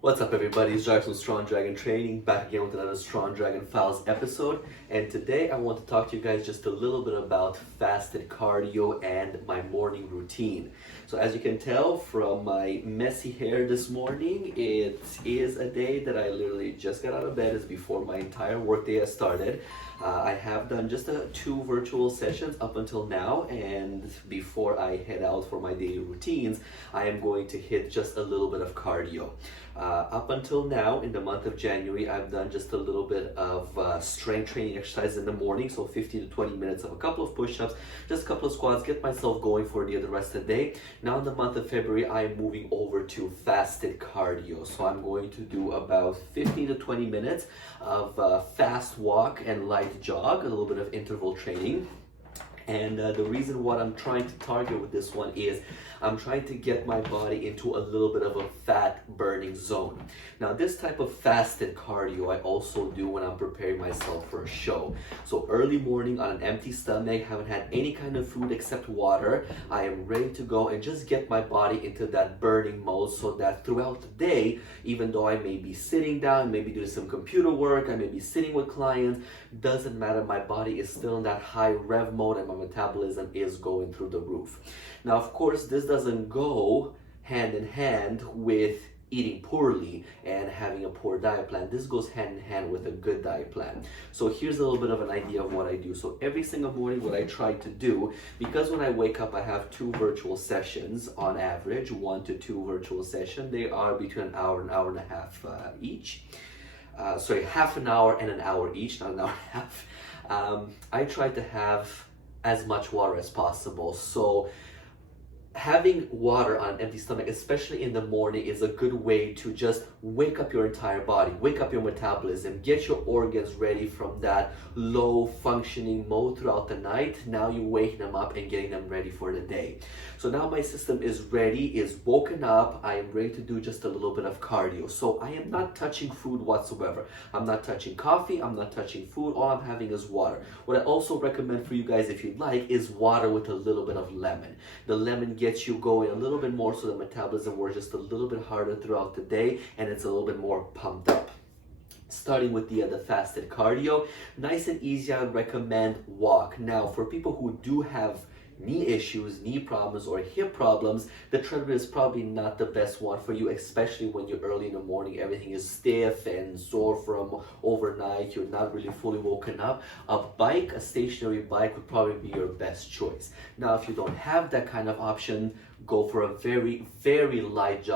What's up, everybody? It's Jax from Strong Dragon Training, back again with another Strong Dragon Files episode. And today I want to talk to you guys just a little bit about fasted cardio and my morning routine. So as you can tell from my messy hair this morning, it is a day that I literally just got out of bed. It's before my entire workday has started. I have done just two virtual sessions up until now, and before I head out for my daily routines, I am going to hit just a little bit of cardio. Up until now, in the month of January, I've done just a little bit of strength training exercise in the morning, so 15 to 20 minutes of a couple of push-ups, just a couple of squats, get myself going for the rest of the day. Now in the month of February, I am moving over to fasted cardio, so I'm going to do about 15 to 20 minutes of fast walk and light jog, a little bit of interval training. And the reason what I'm trying to target with this one is I'm trying to get my body into a little bit of a fat burning zone. Now this type of fasted cardio I also do when I'm preparing myself for a show. So early morning on an empty stomach, haven't had any kind of food except water, I am ready to go and just get my body into that burning mode so that throughout the day, even though I may be sitting down, maybe doing some computer work, I may be sitting with clients, doesn't matter, my body is still in that high rev mode and my metabolism is going through the roof. Now, of course, this doesn't go hand in hand with eating poorly and having a poor diet plan. This goes hand in hand with a good diet plan. So here's a little bit of an idea of what I do. So every single morning what I try to do, because when I wake up I have two virtual sessions on average, 1 to 2 virtual sessions. They are between an hour and a half each. Sorry, half an hour and an hour each, not an hour and a half. I try to have as much water as possible. So having water on an empty stomach, especially in the morning, is a good way to just wake up your entire body, wake up your metabolism, get your organs ready from that low functioning mode throughout the night. Now you're waking them up and getting them ready for the day. So now my system is ready, is woken up. I am ready to do just a little bit of cardio. So I am not touching food whatsoever. I'm not touching coffee, I'm not touching food. All I'm having is water. What I also recommend for you guys, if you'd like, is water with a little bit of lemon. The lemon gets you going a little bit more so the metabolism works just a little bit harder throughout the day and it's a little bit more pumped up. Starting with the fasted cardio, nice and easy, I would recommend walk. Now for people who do have knee issues, knee problems, or hip problems, the treadmill is probably not the best one for you, especially when you're early in the morning, everything is stiff and sore from overnight, you're not really fully woken up. A bike, a stationary bike, would probably be your best choice. Now, if you don't have that kind of option, go for a very, very light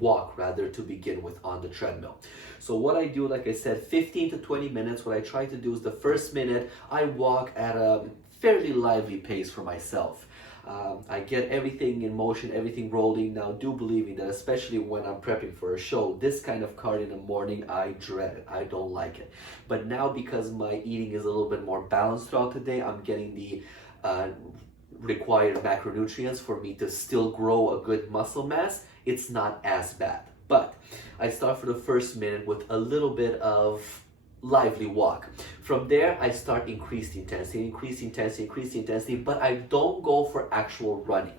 walk rather to begin with on the treadmill. So what I do, like I said, 15 to 20 minutes. What I try to do is the first minute, I walk at a fairly lively pace for myself. I get everything in motion, everything rolling. Now, do believe me that especially when I'm prepping for a show, this kind of cardio in the morning, I dread it. I don't like it. But now, because my eating is a little bit more balanced throughout the day, I'm getting the required macronutrients for me to still grow a good muscle mass. It's not as bad. But I start for the first minute with a little bit of lively walk. From there, I start increased intensity, but I don't go for actual running.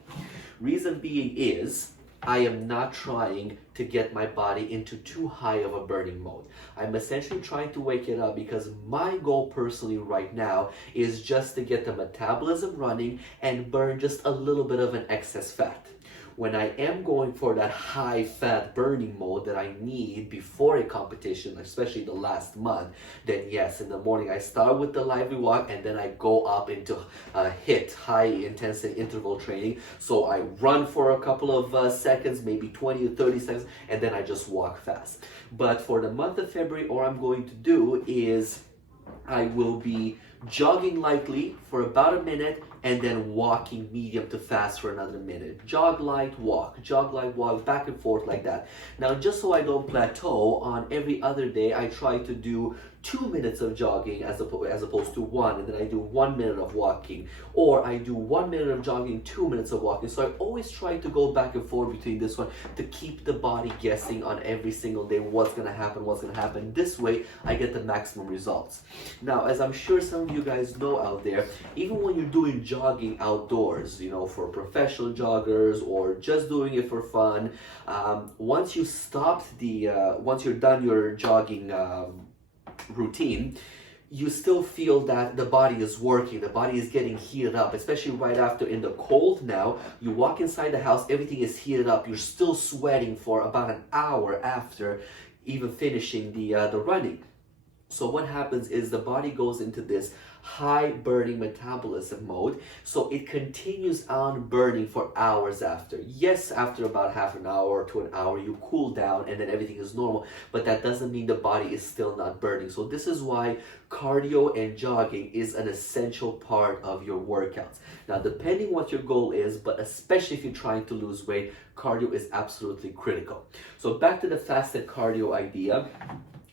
Reason being is, I am not trying to get my body into too high of a burning mode. I'm essentially trying to wake it up because my goal personally right now is just to get the metabolism running and burn just a little bit of an excess fat. When I am going for that high fat burning mode that I need before a competition, especially the last month, then yes, in the morning I start with the lively walk and then I go up into HIIT, high intensity interval training. So I run for a couple of seconds, maybe 20 to 30 seconds, and then I just walk fast. But for the month of February, all I'm going to do is I will be jogging lightly for about a minute and then walking medium to fast for another minute. Jog light, walk, back and forth like that. Now, just so I don't plateau, on every other day I try to do 2 minutes of jogging as opposed to one, and then I do 1 minute of walking, or I do 1 minute of jogging, 2 minutes of walking. So I always try to go back and forth between this one to keep the body guessing on every single day what's gonna happen. This way I get the maximum results. Now, as I'm sure some of you guys know out there, even when you're doing jogging outdoors, you know, for professional joggers or just doing it for fun, once you're done your jogging routine, you still feel that the body is working, the body is getting heated up, especially right after in the cold. Now you walk inside the house, everything is heated up, you're still sweating for about an hour after even finishing the running. So what happens is the body goes into this high burning metabolism mode, so it continues on burning for hours after. Yes, after about half an hour to an hour you cool down and then everything is normal, but that doesn't mean the body is still not burning. So this is why cardio and jogging is an essential part of your workouts. Now, depending what your goal is, but especially if you're trying to lose weight, cardio is absolutely critical. So back to the fasted cardio idea.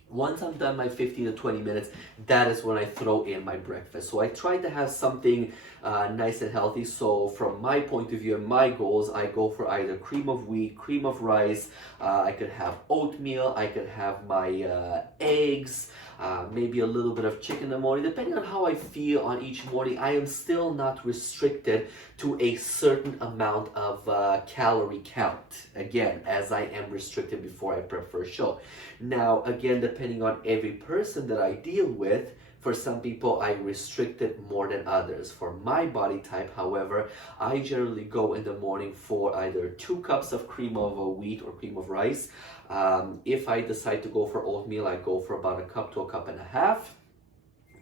Once I've done my 15 to 20 minutes, that is when I throw in my breakfast. So I try to have something nice and healthy. So from my point of view and my goals, I go for either cream of wheat, cream of rice, I could have oatmeal, I could have my eggs, maybe a little bit of chicken in the morning. Depending on how I feel on each morning, I am still not restricted to a certain amount of calorie count, again, as I am restricted before I prep for a show. Now, again, depending on every person that I deal with, for some people I restrict it more than others. For my body type, however, I generally go in the morning for either 2 cups of cream of wheat or cream of rice. If I decide to go for oatmeal, I go for about a cup to a cup and a half.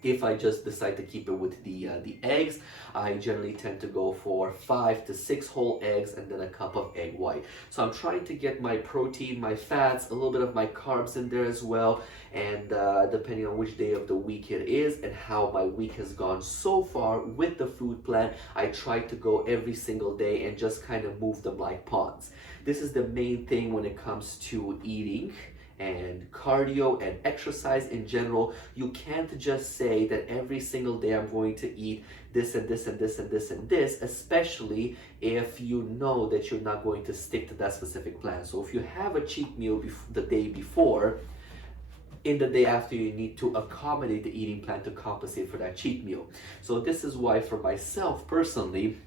If I just decide to keep it with the eggs, I generally tend to go for 5 to 6 whole eggs and then a cup of egg white. So I'm trying to get my protein, my fats, a little bit of my carbs in there as well. And depending on which day of the week it is and how my week has gone so far with the food plan, I try to go every single day and just kind of move them like pawns. This is the main thing when it comes to eating and cardio and exercise in general. You can't just say that every single day I'm going to eat this and this and this and this and this, especially if you know that you're not going to stick to that specific plan. So if you have a cheat meal the day before, in the day after you need to accommodate the eating plan to compensate for that cheat meal. So this is why for myself personally,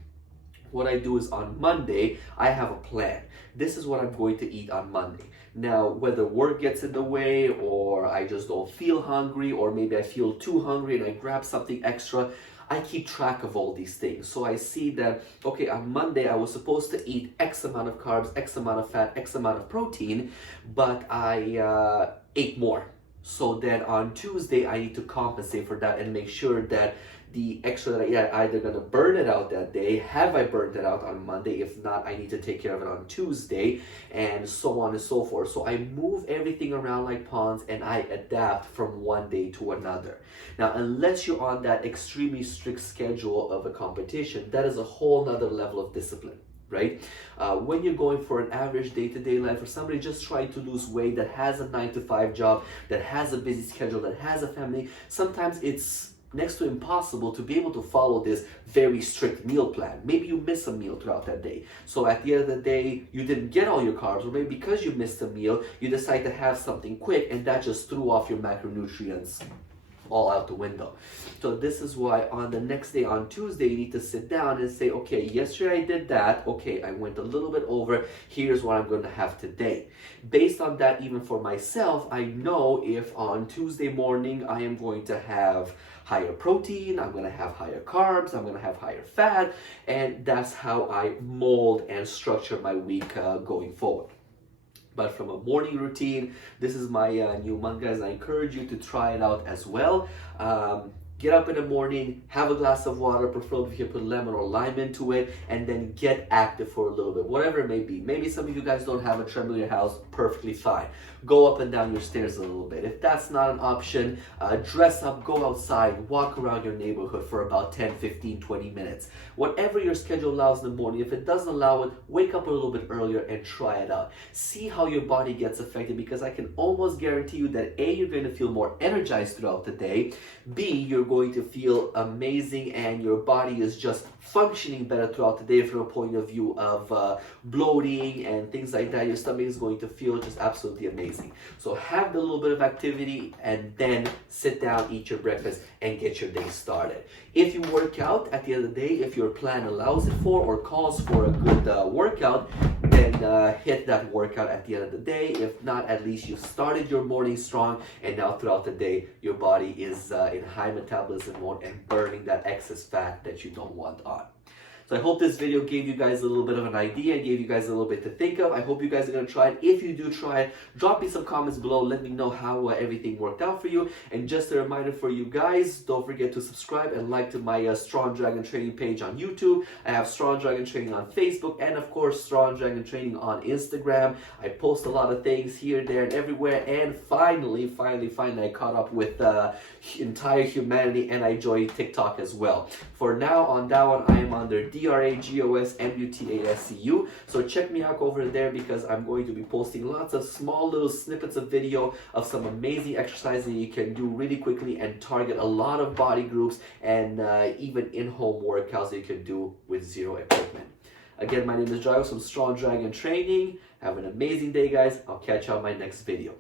what I do is on Monday, I have a plan. This is what I'm going to eat on Monday. Now, whether work gets in the way or I just don't feel hungry or maybe I feel too hungry and I grab something extra, I keep track of all these things. So I see that, okay, on Monday I was supposed to eat X amount of carbs, X amount of fat, X amount of protein, but I ate more. So then on Tuesday, I need to compensate for that and make sure that the extra that I eat, I'm either going to burn it out that day. Have I burned it out on Monday? If not, I need to take care of it on Tuesday, and so on and so forth. So I move everything around like pawns and I adapt from one day to another. Now, unless you're on that extremely strict schedule of a competition, that is a whole nother level of discipline. Right? When you're going for an average day-to-day life, or somebody just trying to lose weight that has a 9-to-5 job, that has a busy schedule, that has a family, sometimes it's next to impossible to be able to follow this very strict meal plan. Maybe you miss a meal throughout that day. So at the end of the day, you didn't get all your carbs, or maybe because you missed a meal, you decide to have something quick and that just threw off your macronutrients all out the window. So this is why on the next day, on Tuesday, you need to sit down and say, okay, yesterday I did that. Okay, I went a little bit over. Here's what I'm going to have today. Based on that, even for myself, I know if on Tuesday morning I am going to have higher protein, I'm going to have higher carbs, I'm going to have higher fat, and that's how I mold and structure my week going forward. But from a morning routine, this is my new month, guys. I encourage you to try it out as well. Get up in the morning, have a glass of water, preferably if you put lemon or lime into it, and then get active for a little bit, whatever it may be. Maybe some of you guys don't have a treadmill in your house, perfectly fine. Go up and down your stairs a little bit. If that's not an option, dress up, go outside, walk around your neighborhood for about 10, 15, 20 minutes. Whatever your schedule allows in the morning, if it doesn't allow it, wake up a little bit earlier and try it out. See how your body gets affected, because I can almost guarantee you that A, you're going to feel more energized throughout the day, B, you're going to feel amazing and your body is just functioning better throughout the day from a point of view of bloating and things like that. Your stomach is going to feel just absolutely amazing. So have a little bit of activity and then sit down, eat your breakfast, and get your day started. If you work out at the end of the day, if your plan allows it for or calls for a good workout, then hit that workout at the end of the day. If not, at least you started your morning strong, and now throughout the day your body is in high metabolism mode and burning that excess fat that you don't want on. So I hope this video gave you guys a little bit of an idea and gave you guys a little bit to think of. I hope you guys are going to try it. If you do try it, drop me some comments below. Let me know how everything worked out for you. And just a reminder for you guys, don't forget to subscribe and like to my Strong Dragon Training page on YouTube. I have Strong Dragon Training on Facebook, and of course Strong Dragon Training on Instagram. I post a lot of things here, there, and everywhere. And finally, I caught up with entire humanity, and I joined TikTok as well. For now, on that one, I am under DRAGOSMUTASCU. So check me out over there, because I'm going to be posting lots of small little snippets of video of some amazing exercises that you can do really quickly and target a lot of body groups, and even in-home workouts that you can do with zero equipment. Again, my name is Drago from Strong Dragon Training. Have an amazing day, guys. I'll catch you on my next video.